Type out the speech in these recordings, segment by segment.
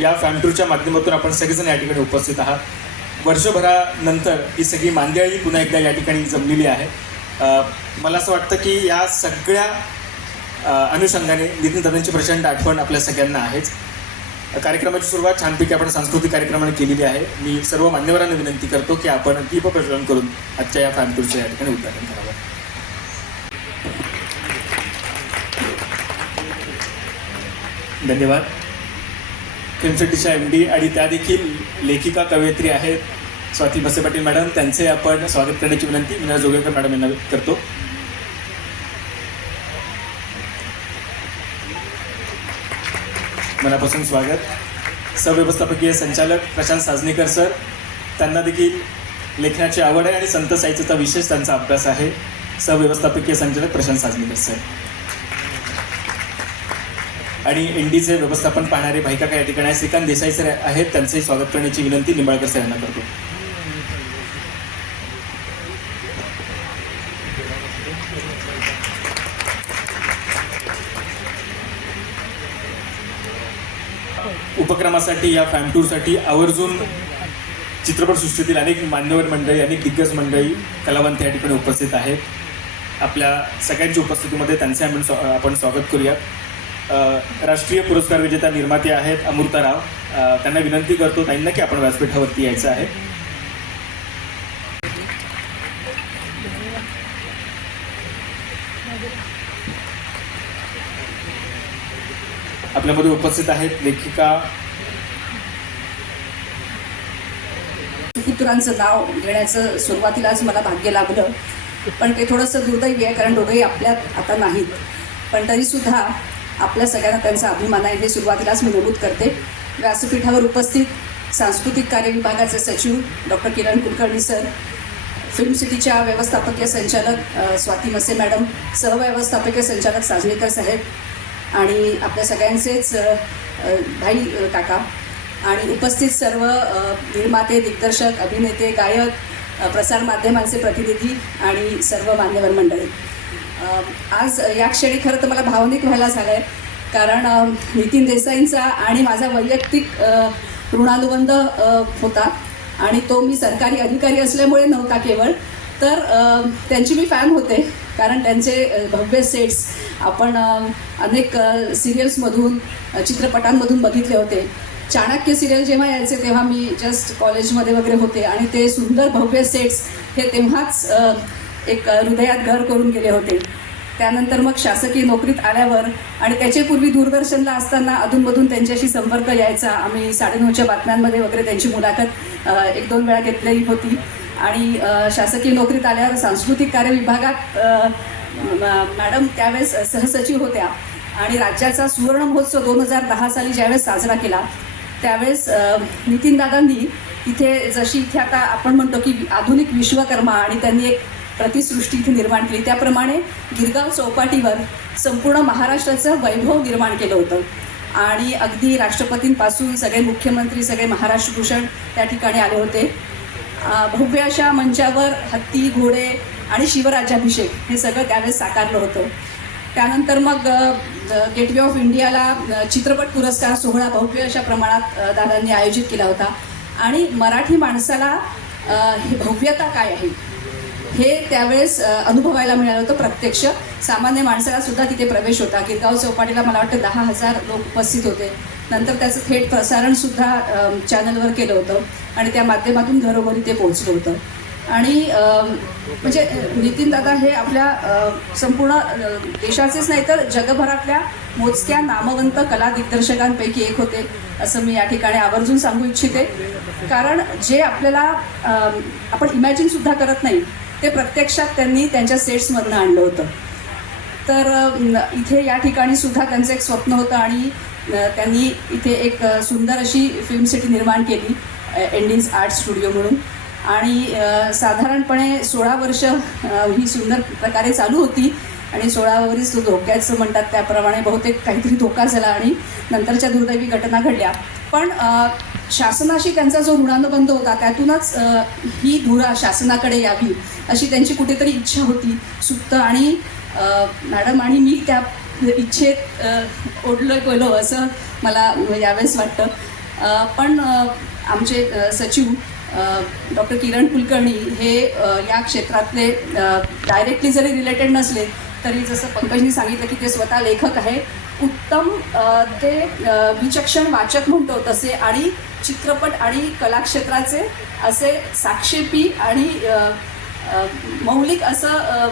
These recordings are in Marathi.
या फॅमटूरच्या माध्यमातून आपण सगळेजण या ठिकाणी उपस्थित आहात। वर्षभरानंतर ही सगळी मांदियाळी पुन्हा एकदा या ठिकाणी जमलेली आहे। मला असं वाटतं की या सगळ्या अनुषंगाने नितीन दादांची प्रचंड आठवण आपल्या सगळ्यांना आहेच। कार्यक्रमाची सुरुवात छानपैकी आपण सांस्कृतिक कार्यक्रमाने केलेली आहे। मी सर्व मान्यवरांना विनंती करतो की आपण दीप प्रज्वलन करून आजच्या या फॅमटूरचं या ठिकाणी उद्घाटन करावं। धन्यवाद। फिल्मसिटीच्या MD आणि त्या देखील लेखिका कवयित्री आहेत स्वाती मसे पाटील मॅडम, त्यांचे आपण स्वागत करण्याची विनंती मीना जोगेकर मॅडम यांना करतो। मनापासून स्वागत। सहव्यवस्थापकीय संचालक प्रशांत साजनेकर सर, त्यांना देखील लेखनाची आवड आहे आणि संत साहित्याचा विशेष त्यांचा अभ्यास आहे। सहव्यवस्थापकीय संचालक प्रशांत साजनेकर सर आणि NDचे व्यवस्थापन पाहणारे भाईकाका या ठिकाणी श्रीकांत देसाई सर आहेत, त्यांचंही स्वागत करण्याची विनंती निंबाळकर सर यांना करतो। उपक्रमासाठी या फॅमटूरसाठी आवर्जून चित्रपटसृष्टीतील अनेक मान्यवर मंडळी, अनेक दिग्गज मंडळी, कलावंत या ठिकाणी उपस्थित आहेत। आपल्या सगळ्यांच्या उपस्थितीमध्ये त्यांचे आपण स्वागत करूया। राष्ट्रीय पुरस्कार विजेता निर्माते आहेत अमृता राव, त्यांना विनंती करतो ताईंना की आपण व्यासपीठावरती यायचं आहे। आपल्यामध्ये उपस्थित आहेत लेखिका पुत्रांचं नाव घेण्याचं सुरुवातीलाच मला भाग्य लाभलं, पण ते थोडंसं दुर्दैवी आहे कारण दोघंही आपल्यात आता नाहीत, पण तरीसुद्धा आपल्या सगळ्यांना त्यांचा अभिमान आहे हे सुरुवातीलाच मी नमूद करते। व्यासपीठावर उपस्थित सांस्कृतिक कार्य विभागाचे सचिव doctor Kiran Kulkarni sir, film सिटीच्या व्यवस्थापकीय संचालक स्वाती मसे मॅडम, सहव्यवस्थापकीय संचालक साजनेकर साहेब आणि आपल्या सगळ्यांचेच भाई काका आणि उपस्थित सर्व निर्माते, दिग्दर्शक, अभिनेते, गायक, प्रसारमाध्यमांचे प्रतिनिधी आणि सर्व मान्यवर मंडळी, आज या क्षणी खरं तर मला भावनिक व्हायला झालं आहे कारण नितीन देसाईंचा आणि माझा वैयक्तिक ऋणानुबंध होता आणि तो मी सरकारी अधिकारी असल्यामुळे नव्हता केवळ, तर त्यांची मी फॅन होते कारण त्यांचे भव्य सेट्स आपण अनेक सिरियल्समधून, चित्रपटांमधून बघितले होते। चाणक्य सिरियल जेव्हा यायचे तेव्हा मी जस्ट कॉलेजमध्ये वगैरे होते आणि ते सुंदर भव्य सेट्स हे तेव्हाच एक हृदयात घर करून गेले होते। त्यानंतर मग शासकीय नोकरीत आल्यावर आणि त्याच्यापूर्वी दूरदर्शनला असताना अधूनमधून त्यांच्याशी संपर्क यायचा। आम्ही 9:30च्या बातम्यांमध्ये वगैरे त्यांची मुलाखत 1-2 वेळा घेतलेली होती आणि शासकीय नोकरीत आल्यावर सांस्कृतिक कार्य विभागात मॅडम त्यावेळेस सहसचिव होत्या आणि राज्याचा सुवर्ण महोत्सव 2010 साली ज्यावेळेस साजरा केला त्यावेळेस नितीनदादांनी इथे जशी इथे आता आपण म्हणतो की आधुनिक विश्वकर्मा आणि त्यांनी एक प्रतिसृष्टी इथे निर्माण केली, त्याप्रमाणे गिरगाव चौपाटीवर संपूर्ण महाराष्ट्राचं वैभव निर्माण केलं होतं आणि अगदी राष्ट्रपतींपासून सगळे मुख्यमंत्री, सगळे महाराष्ट्र भूषण त्या ठिकाणी आले होते। भव्य अशा मंचावर हत्ती, घोडे आणि शिवराज्याभिषेक हे सगळं त्यावेळेस साकारलं होतं। त्यानंतर मग गेटवे ऑफ इंडियाला चित्रपट पुरस्कार सोहळा भव्य अशा प्रमाणात दादांनी आयोजित केला होता आणि मराठी माणसाला ही भव्यता काय आहे हे त्यावेळेस अनुभवायला मिळालं होतं प्रत्यक्ष। सामान्य माणसाला सुद्धा तिथे प्रवेश होता। गिरगाव चौपाटीला मला वाटतं 10,000 लोक उपस्थित होते। नंतर त्याचं थेट प्रसारणसुद्धा चॅनलवर केलं होतं आणि त्या माध्यमातून घरोघरी ते पोहोचलं होतं आणि म्हणजे नितीनदादा हे आपल्या संपूर्ण देशाचेच नाही तर जगभरातल्या मोजक्या नामवंत कला दिग्दर्शकांपैकी एक होते असं मी या ठिकाणी आवर्जून सांगू इच्छिते कारण जे आपल्याला आपण इमॅजिनसुद्धा करत नाही ते प्रत्यक्षात त्यांनी त्यांच्या सेट्समधून आणलं होतं। तर इथे या ठिकाणी सुद्धा त्यांचं एक स्वप्न होतं आणि त्यांनी इथे एक सुंदर अशी फिल्म सिटी निर्माण केली एंडिंग्स आर्ट स्टुडिओ म्हणून आणि साधारणपणे 16 वर्ष ही सुंदर प्रकारे चालू होती आणि 16वरीच धोक्याचं म्हणतात त्याप्रमाणे बहुतेक काहीतरी धोका झाला आणि नंतरच्या दुर्दैवी घटना घडल्या, पण शासनाशी त्यांचा जो ऋणानुबंध होता त्यातूनच ही धुरा शासनाकडे यावी अशी त्यांची कुठेतरी इच्छा होती सुप्त आणि मॅडम आणि मी त्या इच्छेत ओढलं गेलो असं मला यावेळेस वाटतं। पण आमचे सचिव डॉक्टर किरण कुलकर्णी हे या क्षेत्रातले डायरेक्टली जरी रिलेटेड नसले तरी जसं पंकजनी सांगितलं की ते स्वतः लेखक आहे, उत्तम ते विचक्षण वाचक म्हणतो तसे, आणि चित्रपट आणि कलाक्षेत्राचे असे साक्षेपी आणि मौलिक असं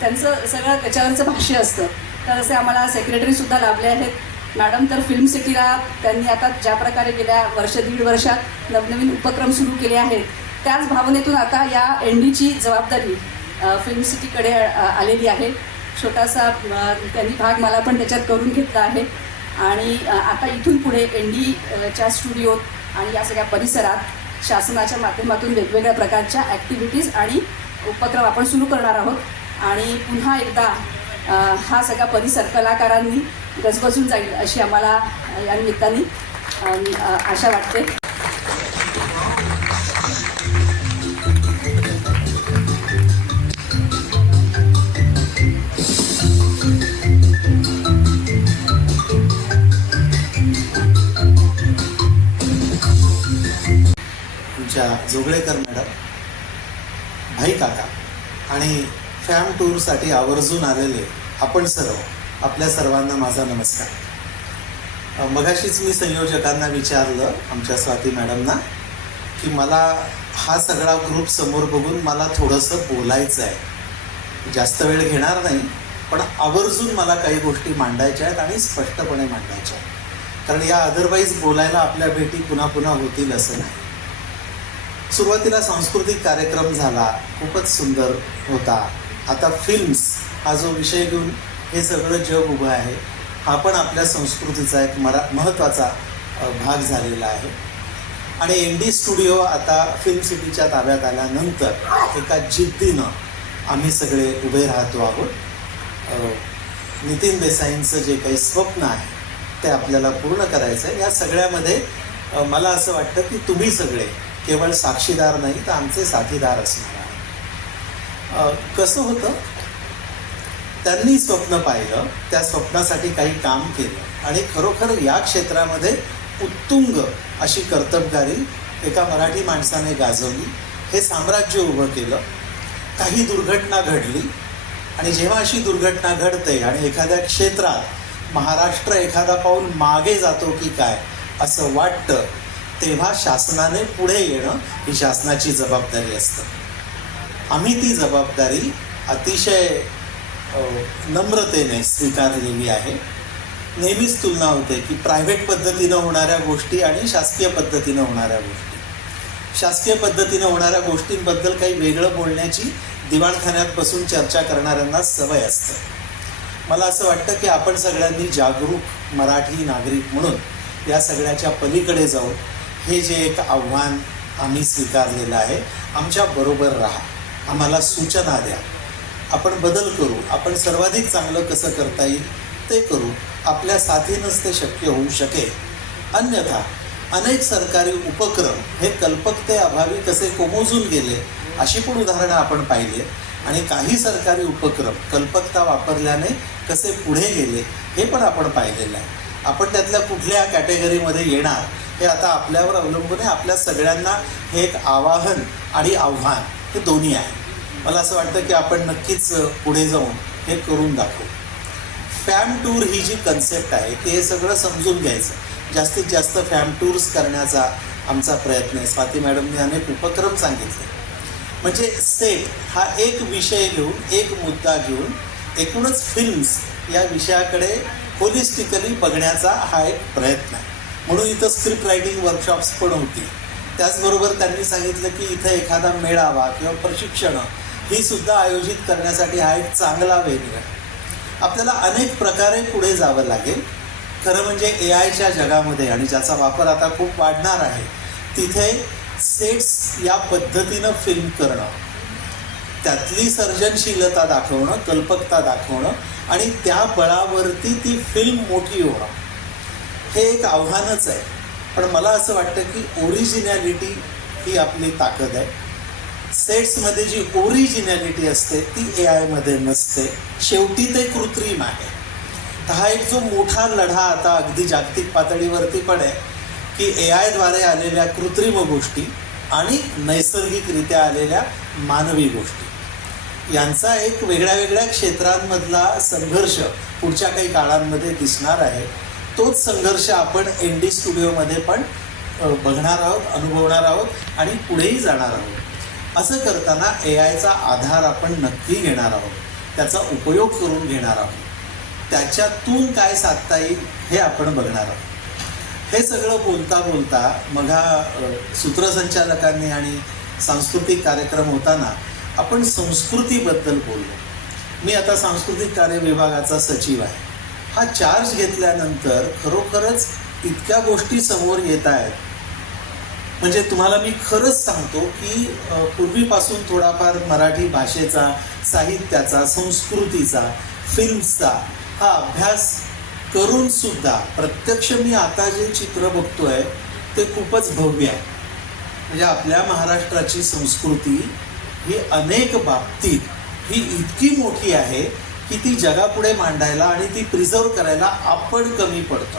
त्यांचं सगळं त्याच्यावरचं भाष्य असतं. तर असे आम्हाला सेक्रेटरीसुद्धा लाभले आहेत. मॅडम तर फिल्म सिटीला त्यांनी आता ज्या प्रकारे गेल्या दीड वर्षात नवनवीन उपक्रम सुरू केले आहेत, त्याच भावनेतून आता या एनडीची जबाबदारी फिल्म सिटीकडे आलेली आहे. छोटासा त्यांनी भाग मला पण त्याच्यात करून घेतला आहे. आणि आता इथून पुढे एनडीच्या स्टुडिओत आणि या सगळ्या परिसरात शासनाच्या माध्यमातून वेगवेगळ्या प्रकारच्या ॲक्टिव्हिटीज आणि उपक्रम आपण सुरू करणार आहोत. आणि पुन्हा एकदा हा सगळा परिसर कलाकारांनी गजबजून जाईल अशी आम्हाला या निमित्ताने आशा वाटते. जोगळेकर मॅडम, भाई काका आणि फॅम टूरसाठी आवर्जून आलेले आपण सर्व, आपल्या सर्वांना माझा नमस्कार. मगाशीच मी संयोजकांना विचारलं, आमच्या स्वाती मॅडमना, की मला हा सगळा ग्रुप समोर बघून मला थोडंसं बोलायचं आहे. जास्त वेळ घेणार नाही, पण आवर्जून मला काही गोष्टी मांडायच्या आहेत आणि स्पष्टपणे मांडायच्या आहेत, कारण या अदरवाईज बोलायला आपल्या भेटी पुन्हा पुन्हा होतील असं नाही. सुरुवातीला सांस्कृतिक कार्यक्रम झाला, खूपच सुंदर होता. आता फिल्म्स हा जो विषय घेऊन हे सगळं जग उभं आहे, हा पण आपल्या संस्कृतीचा एक महत्त्वाचा भाग झालेला आहे. आणि एनडी स्टुडिओ आता फिल्म सिटीच्या ताब्यात आल्यानंतर एका जिद्दीनं आम्ही सगळे उभे राहतो आहोत. नितीन देसाईंचं जे काही स्वप्न आहे ते आपल्याला पूर्ण करायचं आहे. या सगळ्यामध्ये मला असं वाटतं की तुम्ही सगळे केवळ साक्षीदार नाही तर आमचे साथीदार असणार आहे. कसं होतं, त्यांनी स्वप्न पाहिलं, त्या स्वप्नासाठी काही काम केलं आणि खरोखर या क्षेत्रामध्ये उत्तुंग अशी कर्तबगारी एका मराठी माणसाने गाजवली. हे साम्राज्य उभं केलं. काही दुर्घटना घडली आणि जेव्हा अशी दुर्घटना घडते आणि एखाद्या क्षेत्रात महाराष्ट्र एखादा पाऊल मागे जातो की काय असं वाटतं, तेव्हा शासनाने पुढे येणं ही शासनाची जबाबदारी असते. आम्ही ती जबाबदारी अतिशय नम्रतेने स्वीकारलेली आहे. नेहमीच तुलना होते की प्रायव्हेट पद्धतीनं होणाऱ्या गोष्टी आणि शासकीय पद्धतीनं होणाऱ्या गोष्टी. शासकीय पद्धतीनं होणाऱ्या गोष्टींबद्दल काही वेगळं बोलण्याची दिवाणखान्यात बसून चर्चा करणाऱ्यांना सवय असते. मला असं वाटतं की आपण सगळ्यांनी जागरूक मराठी नागरिक म्हणून या सगळ्याच्या पलीकडे जाऊन हे जे एक आव्हान आम्ही स्वीकारलेलं आहे, आमच्या बरोबर राहा, आम्हाला सूचना द्या, आपण बदल करू, आपण सर्वाधिक चांगलं कसं करता येईल ते करू. आपल्या साथीनंच ते शक्य होऊ शकेल. अन्यथा अनेक सरकारी उपक्रम हे कल्पकतेअभावी कसे कोमेजून गेले अशी पण उदाहरणं आपण पाहिली. आणि काही सरकारी उपक्रम कल्पकता वापरल्याने कसे पुढे गेले हे पण आपण पाहिलेलं आहे. आपण त्यातल्या कुठल्या कॅटेगरीमध्ये येणार हे आता आपल्यावर अवलंबून आहे. आपल्या सगळ्यांना हे एक आवाहन आणि आव्हान हे दोन्ही आहे. मला असं वाटतं की आपण नक्कीच पुढे जाऊन हे करून दाखवू. फॅम टूर ही जी कन्सेप्ट आहे की हे सगळं समजून घ्यायचं, जास्तीत जास्त फॅम टूर्स करण्याचा आमचा प्रयत्न आहे. स्वाती मॅडमने अनेक उपक्रम सांगितले. म्हणजे सेट हा एक विषय घेऊन, एक मुद्दा घेऊन एकूणच फिल्म्स या विषयाकडे होलिस्टिकली बघण्याचा हा एक प्रयत्न आहे. म्हणून इथं स्क्रिप्ट रायटिंग वर्कशॉप्स पण होती. त्याचबरोबर त्यांनी सांगितलं की इथं एखादा मेळावा किंवा प्रशिक्षणं ही सुद्धा आयोजित करण्यासाठी हा एक चांगला वेग आहे. आपल्याला अनेक प्रकारे पुढे जावं लागेल. खरं म्हणजे AIच्या जगामध्ये आणि ज्याचा वापर आता खूप वाढणार आहे, तिथे सेट्स या पद्धतीनं फिल्म करणं, त्यातली सर्जनशीलता दाखवणं, कल्पकता दाखवणं आणि त्या बळावरती ती फिल्म मोठी होणं हे एक आव्हानच आहे. पण मला असं वाटतं की ओरिजिनॅलिटी ही आपली ताकद आहे. सेट्समध्ये जी ओरिजिनॅलिटी असते ती AIमध्ये नसते. शेवटी ते कृत्रिम आहे. तर हा एक जो मोठा लढा आता अगदी जागतिक पातळीवरती पण आहे की AI द्वारे आलेल्या कृत्रिम गोष्टी आणि नैसर्गिकरित्या आलेल्या मानवी गोष्टी यांचा एक वेगळ्या वेगळ्या क्षेत्रांमधला संघर्ष पुढच्या काही काळांमध्ये दिसणार आहे. तोच संघर्ष आपण ND स्टुडिओमध्ये पण बघणार आहोत, अनुभवणार आहोत आणि पुढेही जाणार आहोत. असं करताना AIचा आधार आपण नक्की घेणार आहोत, त्याचा उपयोग करून घेणार आहोत. त्याच्यातून काय साधता येईल हे आपण बघणार आहोत. हे सगळं बोलता बोलता मघा सूत्रसंचालकांनी आणि सांस्कृतिक कार्यक्रम होताना आपण संस्कृतीबद्दल बोललो. मी आता सांस्कृतिक कार्य विभागाचा सचिव आहे. हा चार्ज घेतल्यानंतर खरोखरच इतक्या गोष्टी समोर येत आहेत. म्हणजे तुम्हाला मी खरंच सांगतो की पूर्वीपासून थोडाफार मराठी भाषेचा, साहित्याचा, संस्कृतीचा, फिल्म्सचा हा अभ्यास करून सुद्धा प्रत्यक्ष मी आता जे चित्र बघतोय ते खूपच भव्य आहे. म्हणजे आपल्या महाराष्ट्राची संस्कृती ही अनेक बाबतीत ही इतकी मोठी आहे की ती जगापुढे मांडायला आणि ती प्रिझर्व करायला आपण कमी पडतो.